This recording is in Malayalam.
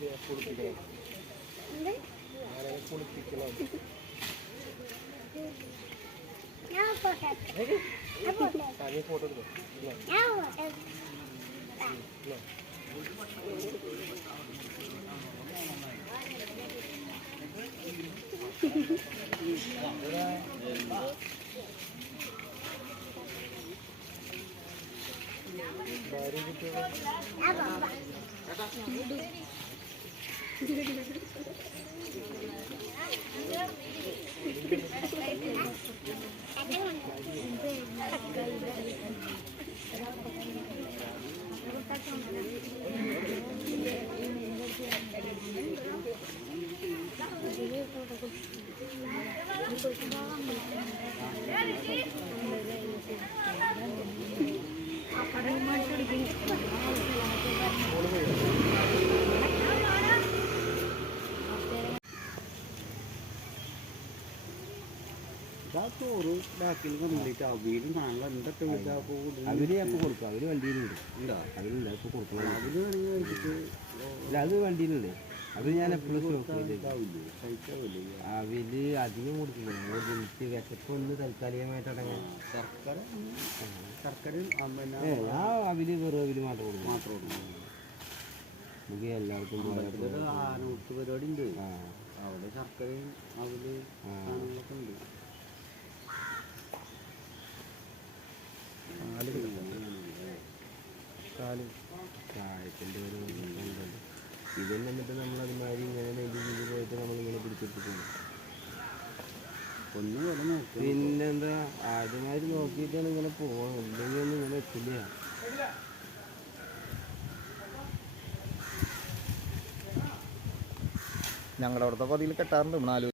കുളിപ്പിക്കണം കുളിപ്പിക്കണം നീ ഫോട്ടോ എടുത്തോ. ഭാര്യ കുട്ടികളും ഞാൻ പോവാ ഇതാ ചോറ് ബാക്കിൽ കംപ്ലീറ്റ് അവിയലും കാണാൻ എന്തൊക്കെ വിളിച്ചാൽ പോകും അവർ കൊടുക്കും. അവർ വണ്ടിയിൽ വിടും ഉണ്ടോ? അവരുണ്ട് ഇപ്പൊ കൊടുക്കണം അതിന് വേണമെങ്കിൽ കഴിച്ചിട്ട് ഇല്ല അത് വണ്ടിയിലുണ്ട്. അത് ഞാൻ എപ്പോഴും അവൽ അധികം കൊടുക്കില്ല. നമ്മൾ ജനിച്ച് വിശപ്പ് ഒന്ന് താൽക്കാലികമായിട്ട് അടങ്ങാൻ. ശർക്കര ശർക്കര ആ അവൽ വെറും അവൽ മാത്രം കൊടുക്കും. മാത്രമേ നമുക്ക് എല്ലാവർക്കും പരിപാടി ഉണ്ട്. അവിടെ ശർക്കരയും അവർ ആ. സാധനങ്ങളൊക്കെ ഉണ്ട് കാൽ കാൽ. ചായത്തിന്റെ ഒരു. ഇതെന്നെ എന്നിട്ട് നമ്മൾ അതുമാതിരി ഇങ്ങനെ നെല്ലി നെല്ലി പോയിട്ട് നമ്മളിങ്ങനെ പിടിച്ചെടുത്തിട്ടുണ്ട് ഒന്ന് വില നോക്കും പിന്നെന്താ? ആദ്യമായിട്ട് നോക്കിയിട്ടാണ് ഇങ്ങനെ പോകണം ഇല്ലെങ്കിൽ ഒന്നും ഇങ്ങനെ എത്തില്ല. ഞങ്ങളുടെ അവിടുത്തെ പതിയിൽ കെട്ടാറുണ്ട്. നാല്